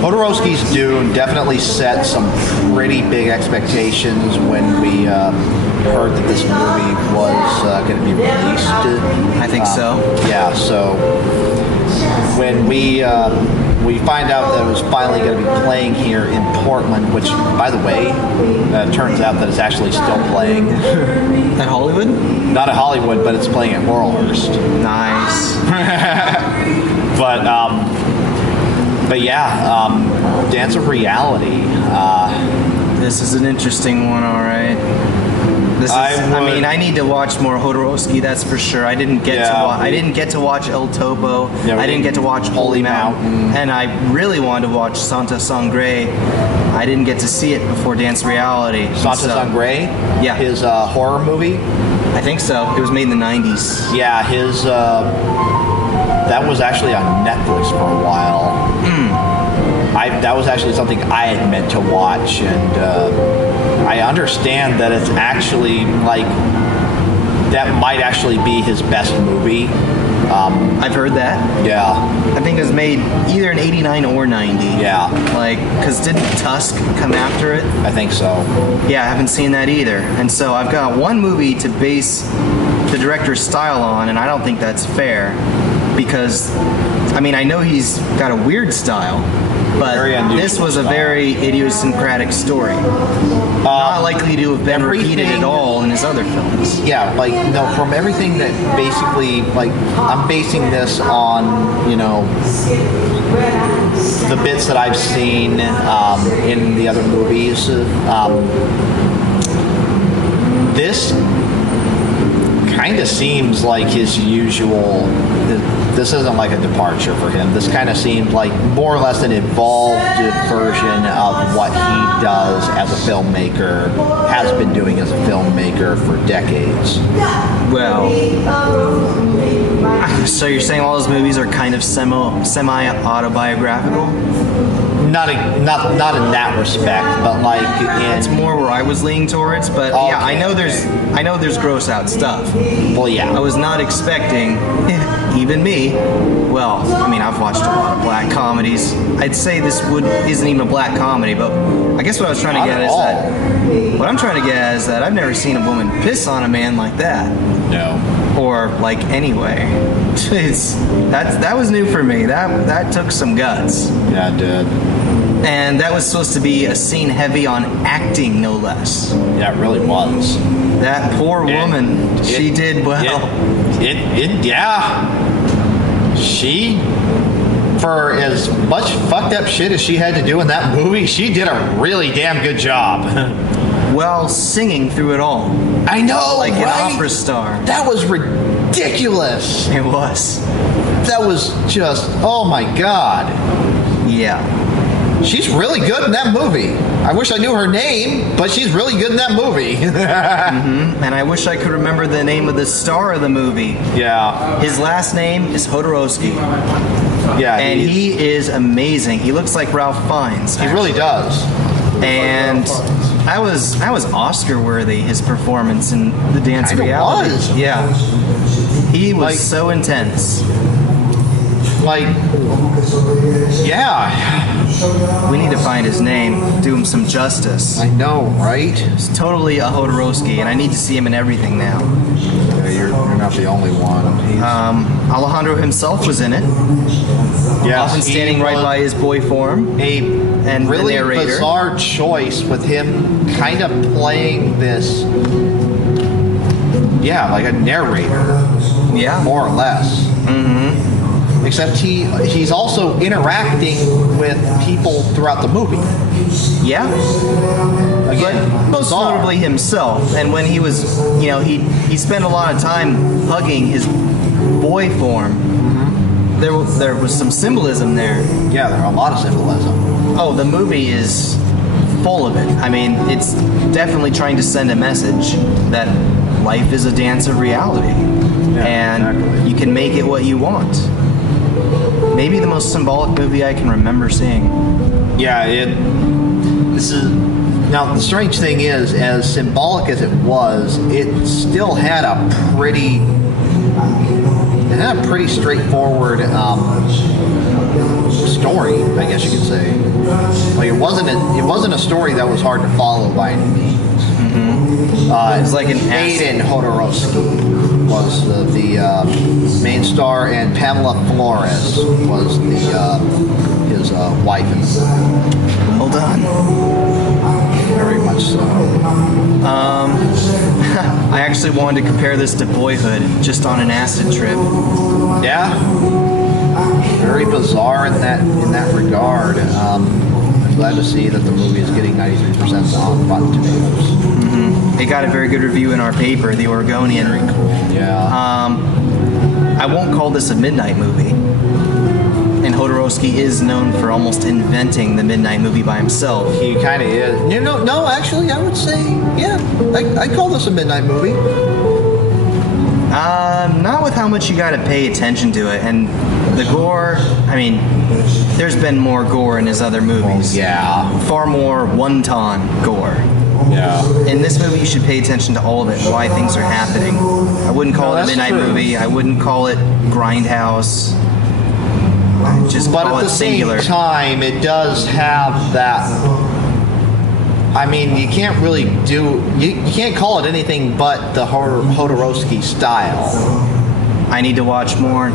Jodorowsky's Dune definitely set some pretty big expectations when we heard that this movie was going to be released. I think so. Yeah, so when we find out that it was finally going to be playing here in Portland, which, by the way, turns out that it's actually still playing. At Hollywood? Not at Hollywood, but it's playing at Laurelhurst. Nice. But yeah, Dance of Reality. This is an interesting one, all right. I need to watch more Jodorowsky. That's for sure. I didn't get to watch El Topo. I didn't get to watch Holy Mountain, and I really wanted to watch Santa Sangre. I didn't get to see it before Dance Reality. Santa Sangre? Yeah. His horror movie? I think so. It was made in the 90s. Yeah, his that was actually on Netflix for a while. That was actually something I had meant to watch, and I understand that it's actually that might actually be his best movie. I've heard that. Yeah. I think it was made either in 89 or 90. Yeah. Because didn't Tusk come after it? I think so. Yeah, I haven't seen that either. And so I've got one movie to base the director's style on, and I don't think that's fair. Because, I know he's got a weird style, but this was a very idiosyncratic story. Not likely to have been repeated at all in his other films. Yeah, from everything that basically, I'm basing this on, the bits that I've seen in the other movies. This kind of seems like his usual. This isn't like a departure for him. This kind of seemed like more or less an evolved version of what he does as a filmmaker, has been doing as a filmmaker for decades. Well, so you're saying all those movies are kind of semi-autobiographical? Not in that respect, but it's more where I was leaning towards. But okay. Yeah, I know there's gross out stuff. Well, yeah, I was not expecting, even me. Well, I've watched a lot of black comedies. I'd say this isn't even a black comedy, but I guess what I was trying to get is that I've never seen a woman piss on a man like that. No. Or anyway, that was new for me. That took some guts. Yeah, it did. And that was supposed to be a scene heavy on acting, no less. Yeah, it really was. That poor woman, she did well. Yeah. She, for as much fucked up shit as she had to do in that movie, she did a really damn good job. Well, singing through it all. I know, like right? An opera star. That was ridiculous. It was. That was just, oh my God. Yeah. She's really good in that movie. I wish I knew her name, but she's really good in that movie. And I wish I could remember the name of the star of the movie. Yeah. His last name is Jodorowsky. Yeah. And he is amazing. He looks like Ralph Fiennes. He really does. And I was Oscar worthy, his performance in the Dance Reality. Was. Yeah. He was so intense. Yeah. We need to find his name, do him some justice. I know, right? He's totally a Jodorowsky, and I need to see him in everything now. Yeah, you're not the only one. Alejandro himself was in it. Yeah, often standing right by his boy form. And really bizarre choice with him kind of playing this, like a narrator. Yeah. More or less. Mm-hmm. Except he's also interacting with people throughout the movie. Yeah. Again, but most notably himself. And when he was, he spent a lot of time hugging his boy form. Mm-hmm. There was some symbolism there. Yeah, there are a lot of symbolism. Oh, the movie is full of it. It's definitely trying to send a message that life is a dance of reality. Yeah, and exactly. You can make it what you want. Maybe the most symbolic movie I can remember seeing. Yeah, now the strange thing is, as symbolic as it was, it still had a pretty had a pretty straightforward story, I guess you could say. Like it wasn't a story that was hard to follow by any means. It was like an Aiden Jodorowsky was the main star, and Pamela Flores was his wife in the movie. Well done. Very much so. I actually wanted to compare this to Boyhood, just on an acid trip. Yeah. Very bizarre in that regard. I'm glad to see that the movie is getting 93% on Rotten Tomatoes. It got a very good review in our paper, The Oregonian. Very cool. Yeah. I won't call this a midnight movie. And Jodorowsky is known for almost inventing the midnight movie by himself. He kind of is. No, actually, I would say, yeah, I call this a midnight movie. Not with how much you got to pay attention to it, and the gore. I mean, there's been more gore in his other movies. Yeah. Far more wonton gore. Yeah. In this movie, you should pay attention to all of it, why things are happening. I wouldn't call it a midnight movie. I wouldn't call it Grindhouse. Just but call at it the singular. same time, it does have that. I mean, you can't really do. You can't call it anything but the Jodorowsky style. I need to watch more.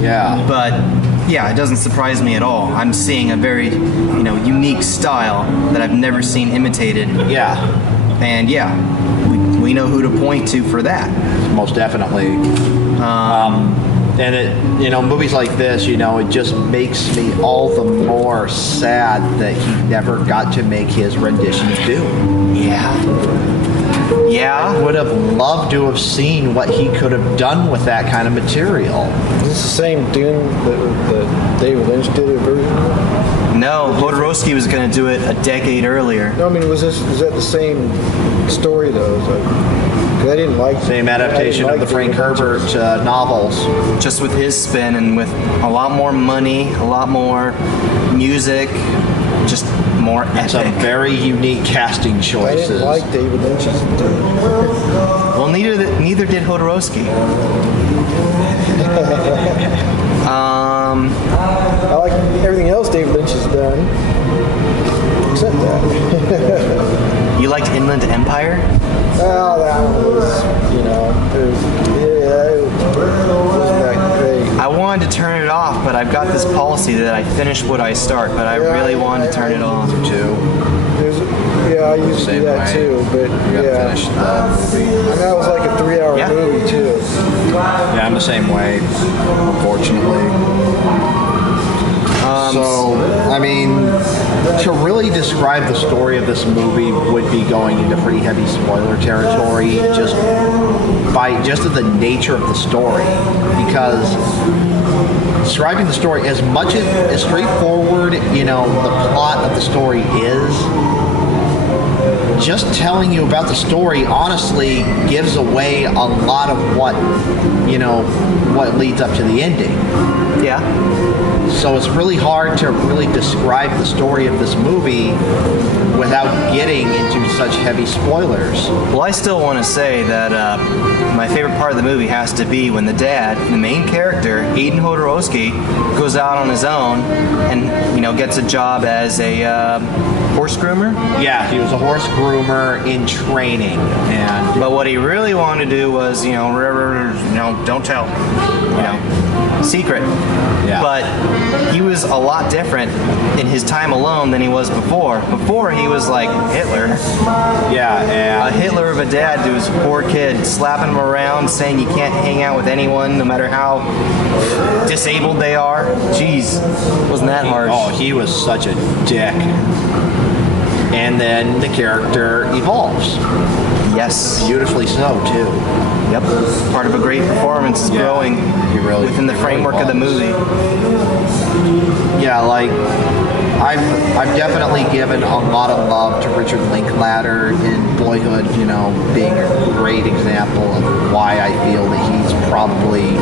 Yeah. But yeah, it doesn't surprise me at all. I'm seeing a very, unique style that I've never seen imitated. Yeah. And yeah, we know who to point to for that. Most definitely. And it, movies like this, it just makes me all the more sad that he never got to make his renditions do. Yeah. I would have loved to have seen what he could have done with that kind of material. Is this the same Dune that David Lynch did a version of? No, Jodorowsky was going to do it a decade earlier. No, I mean, is that the same story though? Because I didn't like same adaptation of the Frank Herbert novels, just with his spin and with a lot more money, a lot more music, just more epic. Some very unique casting choices. I didn't like David Lynch's Dune. Well, neither did Jodorowsky. I like everything else David Lynch has done, except that. You liked Inland Empire? Well, that one was, it wasn't that great. I wanted to turn it off, but I've got this policy that I finish what I start, but I really wanted to turn it off. Too. I used to do that too, but Finish the movie. And that was like a 3-hour movie too. Yeah, I'm the same way, unfortunately. To really describe the story of this movie would be going into pretty heavy spoiler territory, just of the nature of the story. Because describing the story, as much as straightforward, the plot of the story is, just telling you about the story honestly gives away a lot of what leads up to the ending. Yeah. So it's really hard to really describe the story of this movie without getting into such heavy spoilers. Well, I still want to say that my favorite part of the movie has to be when the dad, the main character, Aiden Jodorowsky, goes out on his own and, gets a job as a horse groomer. Yeah, he was a horse groomer in training. But what he really wanted to do was, don't tell. Secret. Yeah. But he was a lot different in his time alone than he was before. Before, he was like Hitler. Yeah. A Hitler of a dad to his poor kid, slapping him around, saying you can't hang out with anyone no matter how disabled they are. Jeez, wasn't that harsh? Oh, he was such a dick. And then the character evolves. Yes. Beautifully so, too. Yep. Part of a great performance is growing within the framework of the movie. Yeah, I've definitely given a lot of love to Richard Linklater in Boyhood, being a great example of why I feel that he's probably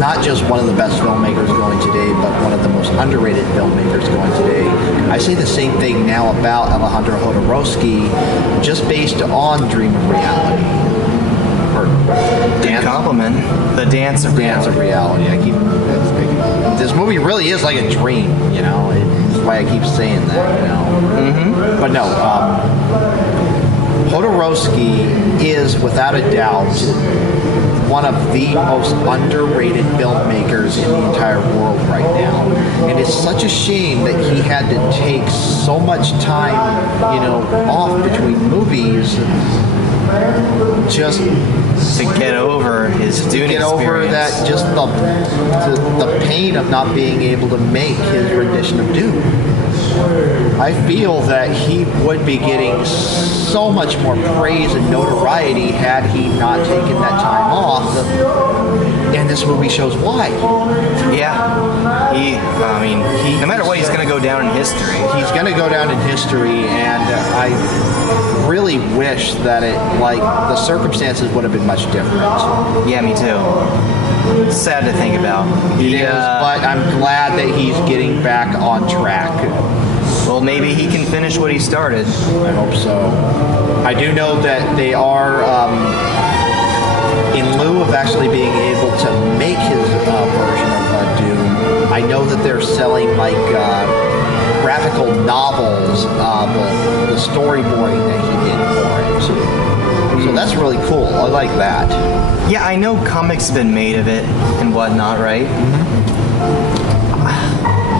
not just one of the best filmmakers going today, but one of the most underrated filmmakers going today. I say the same thing now about Alejandro Jodorowsky, just based on Dream of Reality, or Good compliment. The dance of Dance of reality. This movie really is like a dream, you know. It's why I keep saying that, you know. Mm-hmm. But no, Jodorowsky is without a doubt one of the most underrated filmmakers in the entire world right now. And it's such a shame that he had to take so much time, you know, off between movies just to get over his Dune get experience. over that, just the pain of not being able to make his rendition of Dune. I feel that he would be getting so much more praise and notoriety had he not taken that time off. And this movie shows why. Yeah. No matter what, he's going to go down in history. He's going to go down in history, and I really wish that the circumstances would have been much different. Yeah, me too. It's sad to think about. It is, but I'm glad that he's getting back on track. Well, maybe he can finish what he started. I hope so. I do know that they are, in lieu of actually being able to make his version of Dune, I know that they're selling graphical novels, the storyboarding that he did for it. So that's really cool. I like that. Yeah, I know comics have been made of it and whatnot, right?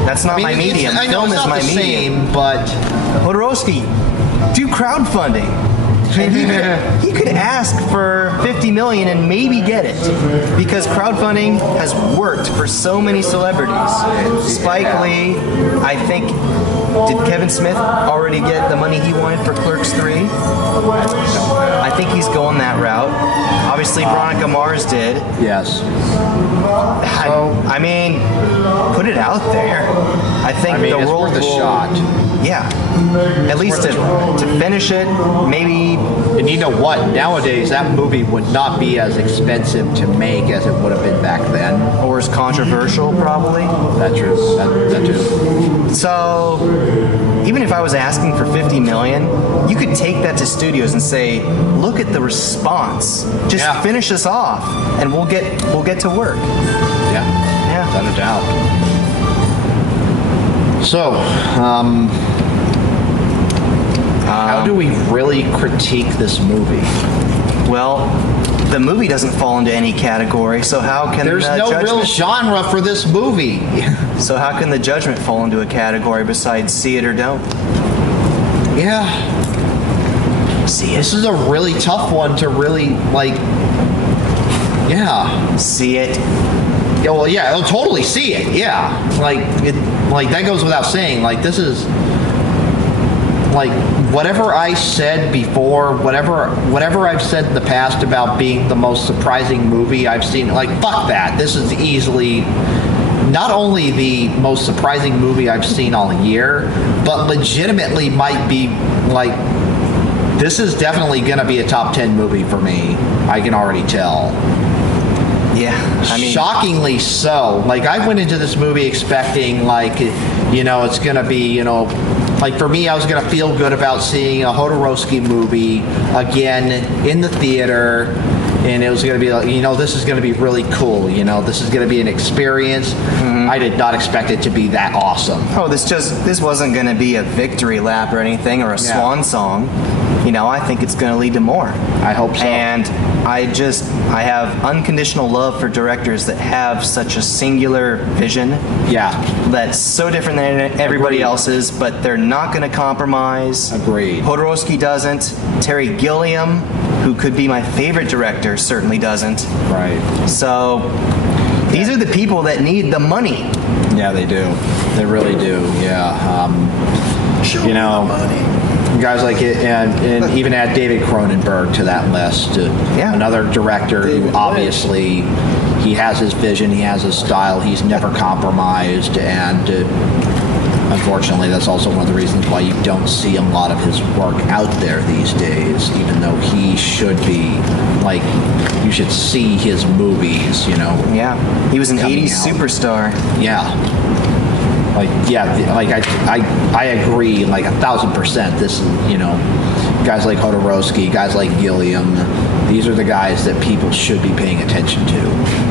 That's not my medium. I know Film it's is not my the medium. same, but Jodorowsky, do crowdfunding. He could ask for $50 million and maybe get it, because crowdfunding has worked for so many celebrities. Spike Lee, I think, did Kevin Smith already get the money he wanted for Clerks 3? I think he's going that route. Obviously, Veronica Mars did. yes. I mean, put it out there. I think the it's world worth a will, shot. Yeah, at least to finish it, maybe. And you know what? Nowadays, that movie would not be as expensive to make as it would have been back then. Or as controversial, probably. That's true. That too. So, even if I was asking for $50 million, you could take that to studios and say, "Look at the response. Just finish us off, and we'll get to work." Yeah. Without a doubt. So, how do we really critique this movie? Well, the movie doesn't fall into any category, so how can There's no real genre for this movie. So how can the judgment fall into a category besides see it or don't? Yeah. See it. This is a really tough one to really, See it. Yeah, well, yeah, I'll totally see it. Yeah. That goes without saying. This is... whatever I said before, whatever I've said in the past about being the most surprising movie I've seen, fuck that. This is easily not only the most surprising movie I've seen all year, but legitimately might be, this is definitely going to be a top 10 movie for me. I can already tell. Yeah, shockingly so. I went into this movie expecting, it's going to be, for me, I was going to feel good about seeing a Jodorowsky movie again in the theater, and it was going to be this is going to be really cool. This is going to be an experience. Mm-hmm. I did not expect it to be that awesome. Oh, this wasn't going to be a victory lap or anything, or a swan song. I think it's going to lead to more. I hope so. And I have unconditional love for directors that have such a singular vision. Yeah. That's so different than everybody else's, but they're not going to compromise. Agreed. Jodorowsky doesn't. Terry Gilliam, who could be my favorite director, certainly doesn't. Right. So these are the people that need the money. Yeah, they do. They really do. Yeah. Guys like it, and even add David Cronenberg to that list. Another director who obviously he has his vision, he has his style, he's never compromised, and unfortunately that's also one of the reasons why you don't see a lot of his work out there these days, even though he should be, you should see his movies, Yeah, he was an 80s superstar. Yeah. I agree, 1,000%. This is, guys like Jodorowsky, guys like Gilliam, These are the guys that people should be paying attention to.